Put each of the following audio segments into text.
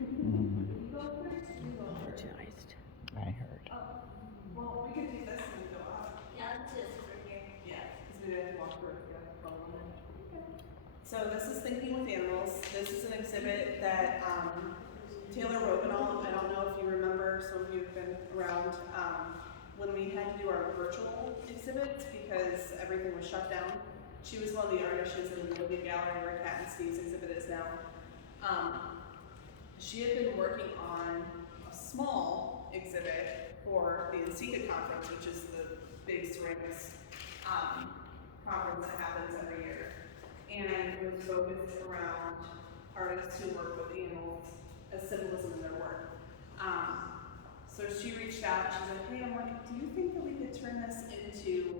Apologized. I heard. Well, we could do this and go out. Yeah, just right here. Yeah, because we have to walk through it. Okay. So this is Thinking with Animals. This is an exhibit that Taylor Robenall, I don't know if you remember, some of you have been around, when we had to do our virtual exhibits because everything was shut down. She was one of the artists. She was in the Movie Gallery where Cat and Steve's exhibit is now. She had been working on a small exhibit for the NCTA conference, which is the big ceramics conference that happens every year. And it was focused around artists who work with animals as symbolism in their work. So she reached out, she's like, hey, I'm like, do you think that we could turn this into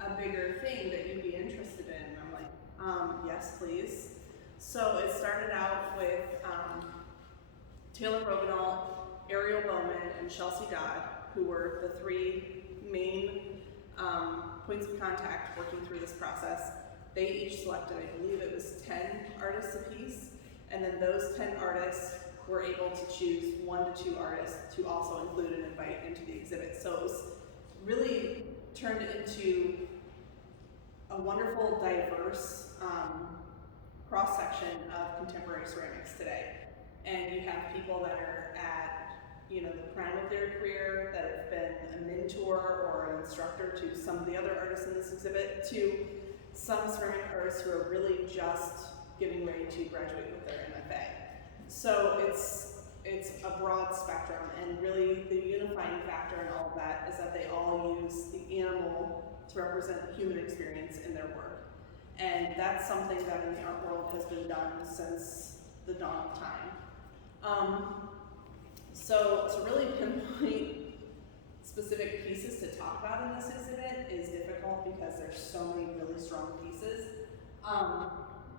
a bigger thing that you'd be interested in? And I'm like, yes, please. So it started out with Taylor Robenall, Ariel Bowman, and Chelsea Dodd, who were the three main points of contact working through this process. They each selected, I believe it was 10 artists apiece, and then those 10 artists were able to choose 1 to 2 artists to also include and invite into the exhibit. So it was really turned into a wonderful, diverse cross-section of contemporary ceramics today. And you have people that are at, you know, the prime of their career, that have been a mentor or an instructor to some of the other artists in this exhibit, to some ceramic artists who are really just getting ready to graduate with their MFA. So it's a broad spectrum, and really the unifying factor in all of that is that they all use the animal to represent the human experience in their work. And that's something that in the art world has been done since the dawn of time. So to really pinpoint specific pieces to talk about in this exhibit is difficult because there's so many really strong pieces.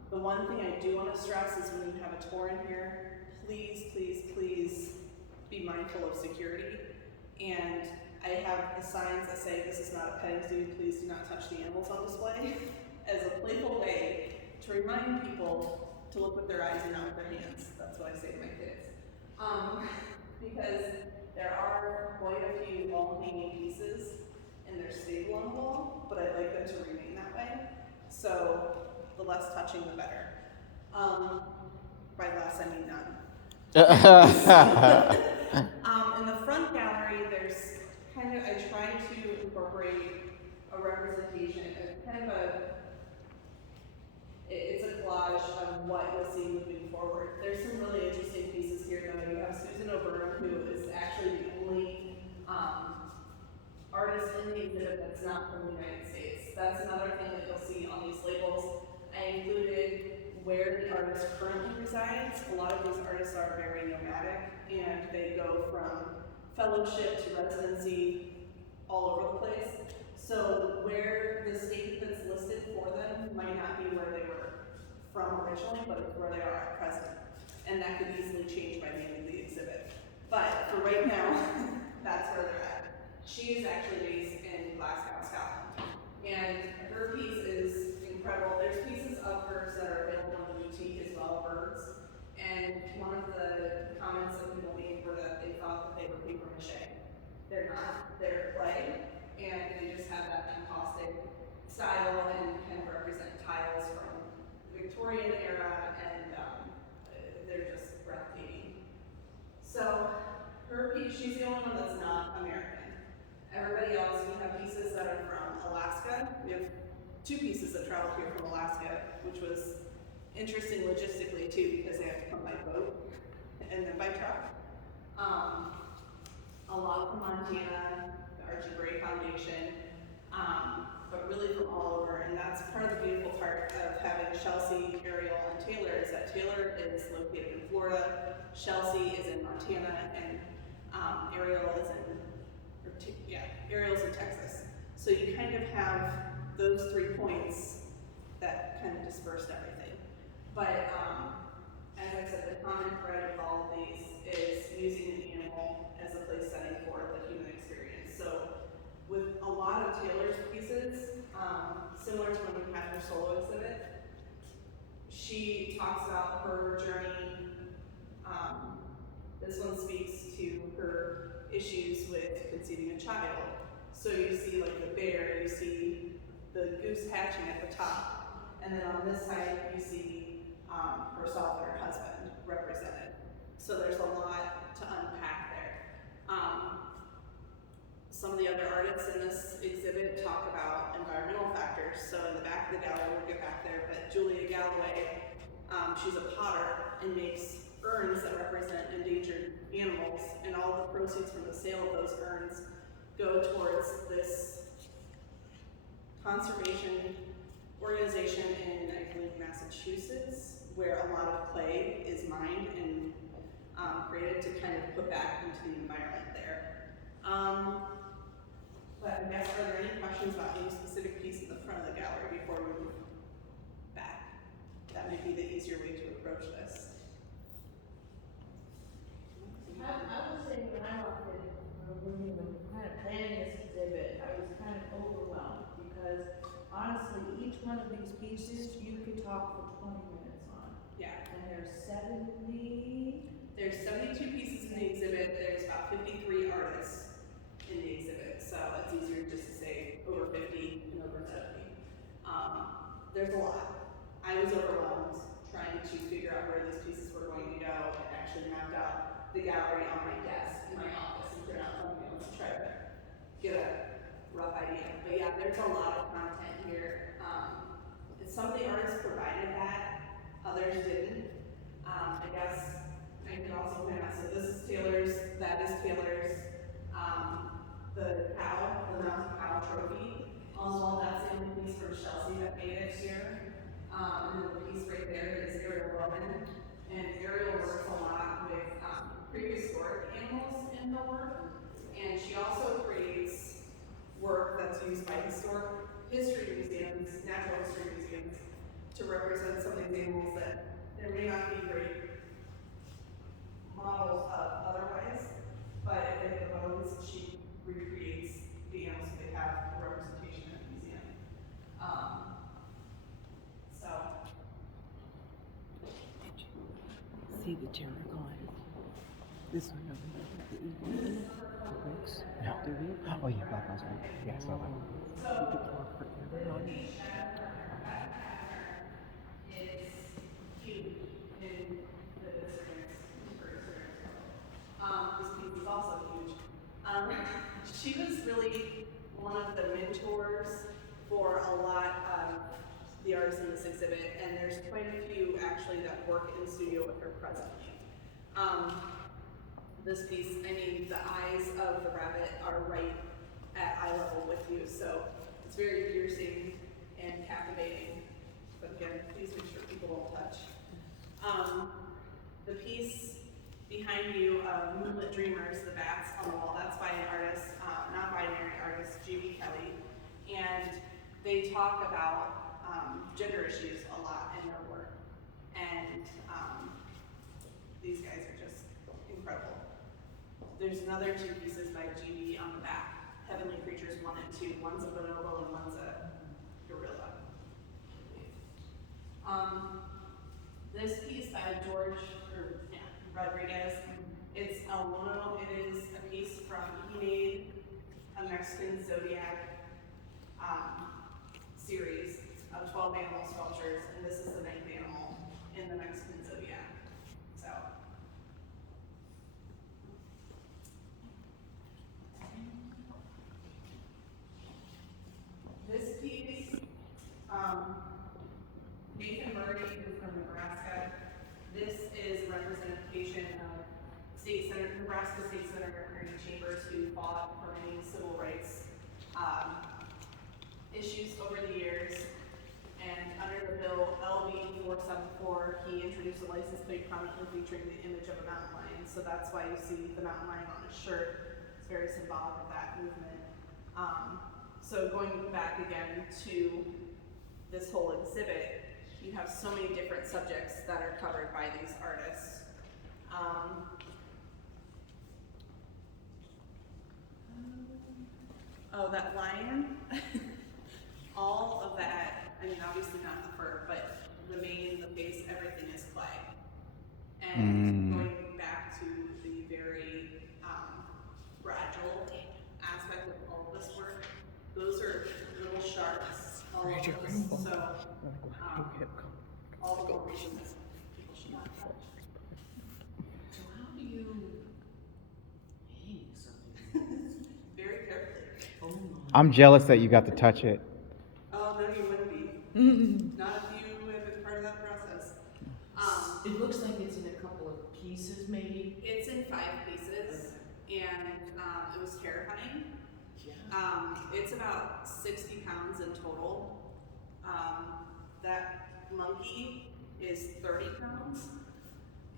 The one thing I do want to stress is when you have a tour in here, please, please, please be mindful of security. And I have the signs that say this is not a petting zoo, please do not touch the animals on display, as a playful way to remind people to look with their eyes and not with their hands. That's what I say to my kids. Because there are quite a few wall-hanging pieces and they're stable on the wall, but I'd like them to remain that way. So the less touching, the better. By less, I mean none. In the front gallery, there's kind of, I try to incorporate a representation, it's a collage of what you'll see moving forward. There's some really interesting pieces here though. You have Susan O'Byrne, who is actually the only artist in the exhibit that's not from the United States. That's another thing that you'll see on these labels. I included where the artist currently resides. A lot of these artists are very nomadic, and they go from fellowship to residency all over the place. So where the state that's listed for them might not be where they were from originally, but it's where they are at present. And that could easily change by the end of the exhibit. But for right now, that's where they're at. She is actually based in Glasgow, Scotland. And her piece is incredible. There's pieces of hers that are available in the boutique as well, birds. And one of the comments that people made were that they thought that they were paper mache. They're not, they're clay. And they just have that encaustic style and kind of represent tiles from the Victorian era, and they're just breathtaking. So her piece, she's the only one that's not American. Everybody else, we have pieces that are from Alaska. We have 2 pieces that traveled here from Alaska, which was interesting logistically too, because they have to come by boat and then by truck. A lot from Montana, the Archie Gray Foundation, but really from all over. And that's part of the beautiful part of having Chelsea, Ariel, and Taylor is that Taylor is located in Florida, Chelsea is in Montana, and Ariel's in Texas. So you kind of have those 3 points that kind of dispersed everything. But as I said, the common thread of all of these is using an animal as a place setting for the human experience. So with a lot of Taylor's pieces, similar to when we had her solo exhibit, she talks about her journey child. So you see like the bear, you see the goose hatching at the top, and then on this side you see herself and her husband represented. So there's a lot to unpack there. Some of the other artists in this exhibit talk about environmental factors. So in the back of the gallery, we'll get back there, but Julia Galloway, she's a potter and makes urns that represent endangered animals, and all the proceeds from the sale of those urns go towards this conservation organization in, I believe, Massachusetts, where a lot of clay is mined and created to kind of put back into the environment there. But I guess, are there any questions about any specific piece in the front of the gallery before we move back? That might be the easier way to approach this. I was saying when I walked in, when we were kind of planning this exhibit, I was kind of overwhelmed because honestly, each one of these pieces you could talk for 20 minutes on. Yeah. And there's 72 pieces in the exhibit. There's about 53 artists in the exhibit, so it's easier just to say over 50 and over 70. There's a lot. I was overwhelmed trying to figure out where these pieces were going to go, and actually mapped out the gallery on my desk in my office and print out something else to try to get a rough idea. But yeah, there's a lot of content here. And some of the artists provided that, others didn't. I guess I could also point out, so this is Taylor's, that is Taylor's. The cow, the mountain cow trophy on the wall, that's the only piece from Chelsea that made it here. And then the piece right there is Ariel Roman. And Ariel works a lot with prehistoric animals in the work. And she also creates work that's used by historic history museums, natural history museums, to represent some of these animals that there may not be great models of otherwise, but if they have the bones, she recreates the animals so they have a representation in the museum. So. See the chair going. This one over here. The bricks. No. Do we? Oh yeah, Black House. Yeah, I saw that. We could talk forever on it. Is huge in the districts. This piece is also huge. She was really one of the mentors for a lot of the artists in this exhibit, and there's quite a few actually that work in studio with her presently. This piece, I mean, the eyes of the rabbit are right at eye level with you, so it's very piercing and captivating. But again, please make sure people won't touch. The piece behind you, Moonlit Dreamers, the bats on the wall, that's by an artist, non-binary artist, J.B. Kelly. And they talk about gender issues a lot in their work. And these guys are just incredible. There's another two pieces by G.B. on the back, Heavenly Creatures 1 and 2. One's a bonobo and one's a gorilla. This piece by Rodriguez, it's El Mono. It is a piece from, he made a Mexican zodiac series of 12 animal sculptures, and this is the 9th animal in the Mexican zodiac. So. This piece, Nathan Murray, who's from Nebraska. This is a representation of Nebraska State Senator Ernie Chambers, who fought for many civil rights issues over the years. And under the bill LB 474, he introduced a license plate prominently featuring the image of a mountain lion. So that's why you see the mountain lion on his shirt. It's very symbolic of that movement. So going back again to this whole exhibit, you have so many different subjects that are covered by these artists. Oh, that lion, all of that, I mean, obviously not the fur, but the mane, the face, everything is clay. And going back to the very fragile aspect all of those. So, all the locations people should not touch. So how do you hang something? Very carefully. Oh my. I'm jealous that you got to touch it. Oh, no, you wouldn't be. Not if you have been part of that process. It looks like it's in a couple of pieces, maybe. It's in 5 pieces, and it was terrifying. Yeah. It's about 60 pounds in total. That monkey is 30 pounds.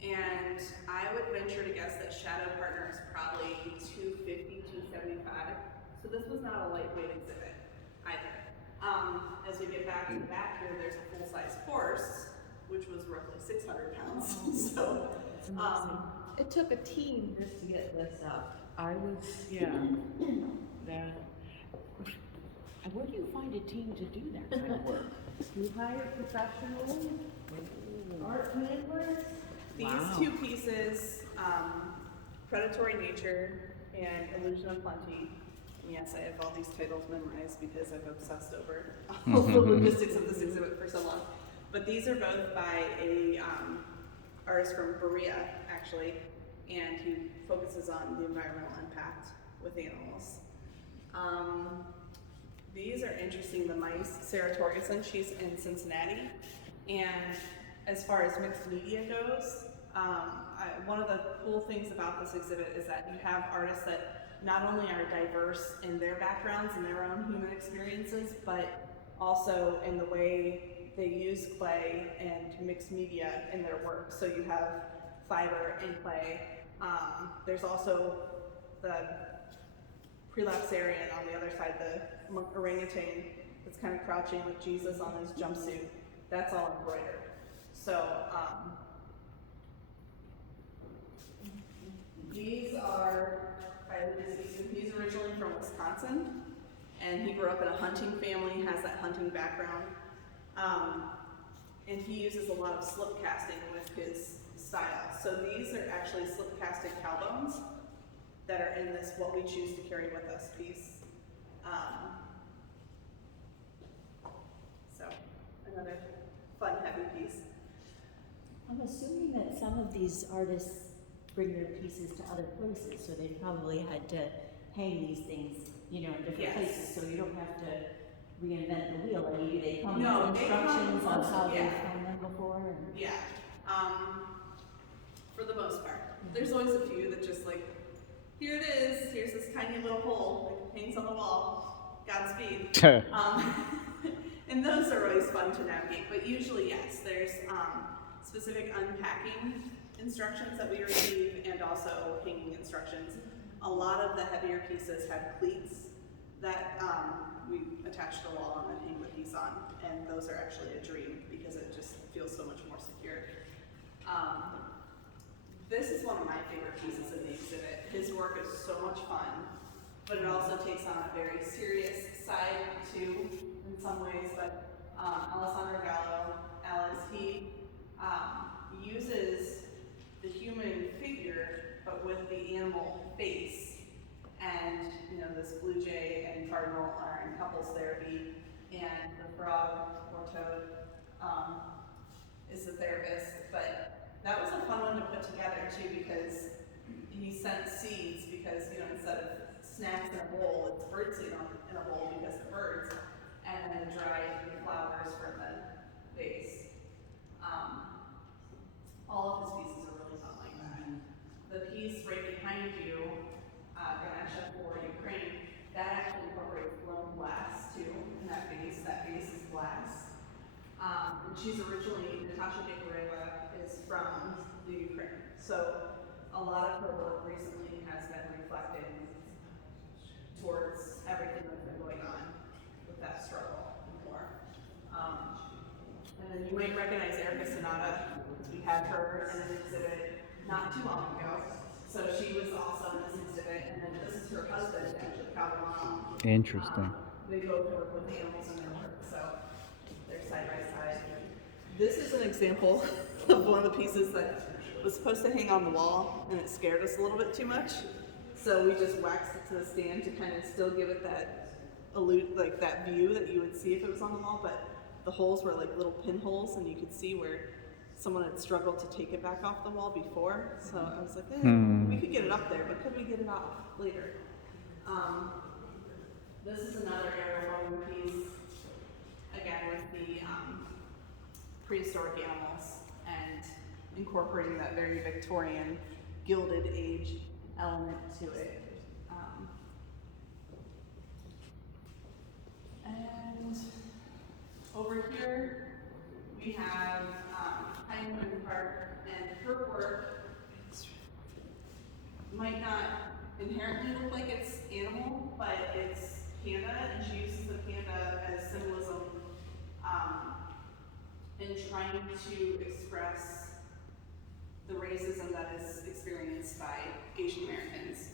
And I would venture to guess that Shadow Partner is probably 250, 275. So this was not a lightweight exhibit either. As we get back in the back here, there's a full-size horse, which was roughly 600 pounds. So, It took a team just to get this up. I was, yeah. That. Where do you find a team to do that kind of work? You hire professionals, art handlers. these Wow. 2 pieces, Predatory Nature and Illusion of Plenty. And yes, I have all these titles memorized because I've obsessed over all the logistics of this exhibit for so long. But these are both by a artist from Berea, actually, and he focuses on the environmental impact with animals. These are interesting, the mice. Sarah Torgerson, she's in Cincinnati, and as far as mixed media goes, one of the cool things about this exhibit is that you have artists that not only are diverse in their backgrounds and their own human experiences, but also in the way they use clay and mixed media in their work. So you have fiber and clay. There's also the prelapsarian on the other side, the orangutan that's kind of crouching with Jesus on his jumpsuit. That's all embroidered. So these are he's originally from Wisconsin, and he grew up in a hunting family, has that hunting background. And he uses a lot of slip casting with his style. So these are actually slip casted cow bones that are in this What We Choose to Carry With Us piece. So another fun, heavy piece. I'm assuming that some of these artists bring their pieces to other places, so they probably had to hang these things, in different Yes. places, so you don't have to reinvent the wheel. I mean, do they come No, with they come instructions on how yeah. they've hung them before? And Yeah, for the most part. There's always a few that just like, here it is, here's this tiny little hole, like hangs on the wall, Godspeed. And those are always fun to navigate, but usually yes, there's specific unpacking instructions that we receive and also hanging instructions. A lot of the heavier pieces have cleats that we attach to the wall and then hang the piece on, and those are actually a dream because it just feels so much more secure. This is one of my favorite pieces in the exhibit. His work is so much fun, but it also takes on a very serious side too, in some ways. But Alessandro Gallo, Alex, he uses the human figure, but with the animal face. And this blue jay and cardinal are in couples therapy, and the frog or toad is the therapist. But that was a fun one to put together too, because he sent seeds because instead of snacks in a bowl, it's birdseed in a bowl because of birds, and then the dried flowers from the vase. All of his pieces are really fun like that. The piece right behind you, Ganesha for Ukraine, that actually incorporates blown glass too in that vase. That vase is glass. And she's originally, Natasha Nikoreva is from the Ukraine. So a lot of her work recently has been reflected towards everything that's been going on with that struggle and more. And then you might recognize Erica Sonata. We had her in an exhibit not too long ago. So she was also in this exhibit, and then this is her husband, actually, Calvin. Interesting. They both work with animals in their work, so they're side by side. This is an example of one of the pieces that was supposed to hang on the wall, and it scared us a little bit too much. So we just waxed it to the stand to kind of still give it that like that view that you would see if it was on the wall, but the holes were like little pinholes, and you could see where someone had struggled to take it back off the wall before. So I was like, we could get it up there, but could we get it off later? This is another area woven piece, again with the prehistoric animals and incorporating that very Victorian Gilded Age element to it. And over here we have Heinlein Park, and her work might not inherently look like it's animal, but it's panda, and she uses the panda as symbolism in trying to express the racism that is experienced by Asian Americans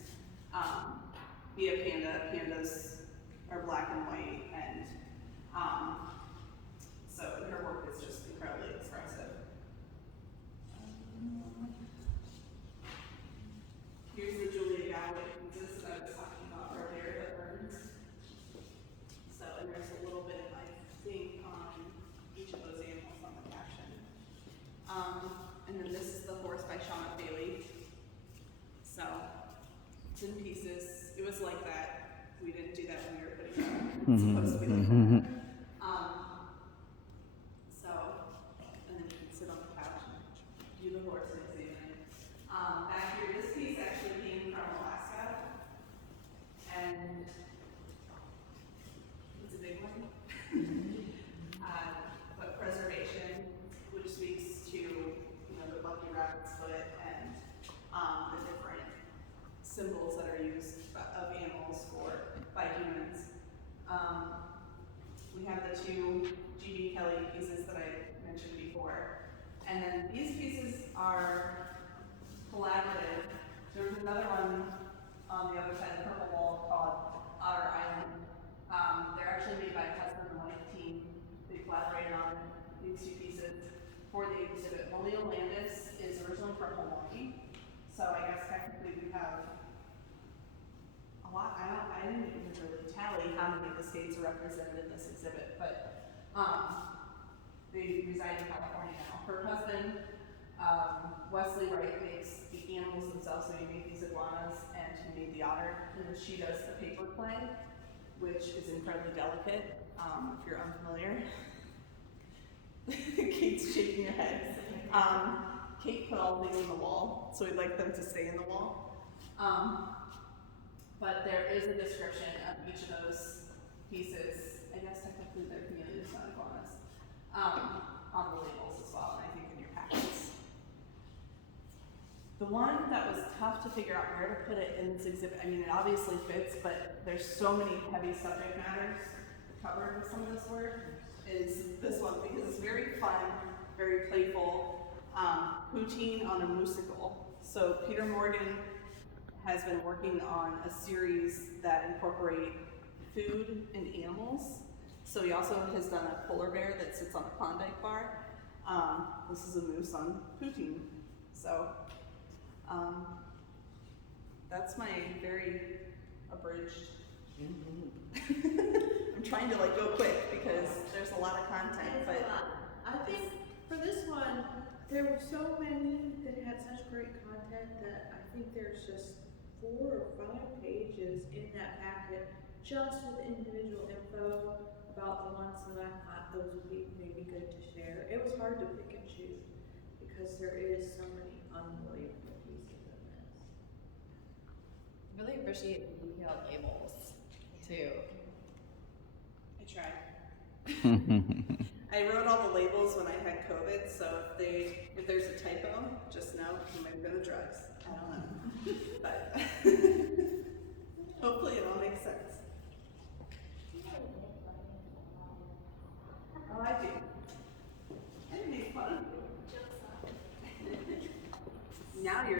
via panda. Pandas are black and white, and so her work is just incredibly expressive. Here's the Julia Galloway pieces that I was talking about earlier that burns. So, and there's a little bit, I think, on each of those animals on the caption. And then this is the horse by Shauna Bailey. So, it's in pieces. It was like that. We didn't do that when we were putting it up. It's supposed to be like that. So, and then you can sit on the couch and view the horse and examine it. Back here, this piece actually came from Alaska, and it's a big one. But preservation, which speaks to the lucky rabbit's foot and the different symbols that are used of animals by humans. We have the two G.B. Kelly pieces that I mentioned before, and then these pieces are collaborative. There's another one on the other side of the purple wall called Otter Island. They're actually made by a husband and wife team. They collaborated on these two pieces for the exhibit. Malia Landis is originally from Hawaii, so I guess technically we have a lot. I didn't even really tally how many of the states are represented in this exhibit, but they reside in California now. Her husband, Wesley Wright, makes the animals themselves, so he made these iguanas and he made the otter, and then she does the paper clay, which is incredibly delicate, if you're unfamiliar. Kate's shaking her head. Kate put all these in the wall, so we'd like them to stay in the wall. But there is a description of each of those pieces. I guess technically they're chameleons, not iguanas, on the labels as well, and I think in your packets. The one that was tough to figure out where to put it in this exhibit, I mean, it obviously fits, but there's so many heavy subject matters covered with some of this work, is this one, because it's very fun, very playful, poutine on a musical. So Peter Morgan has been working on a series that incorporate food and animals. So he also has done a polar bear that sits on a Klondike bar. This is a moose on poutine. So that's my very abridged. I'm trying to go quick because there's a lot of content, but I think for this one, there were so many that had such great content that I think there's just 4 or 5 pages in that packet just with individual info about the ones that I thought those would be maybe good to share. It was hard to pick and choose because there is so many unbelievable pieces in this. Really appreciate the detailed labels too. I tried. I wrote all the labels when I had COVID, so if there's a typo, just know you might have been the drugs. I don't know. But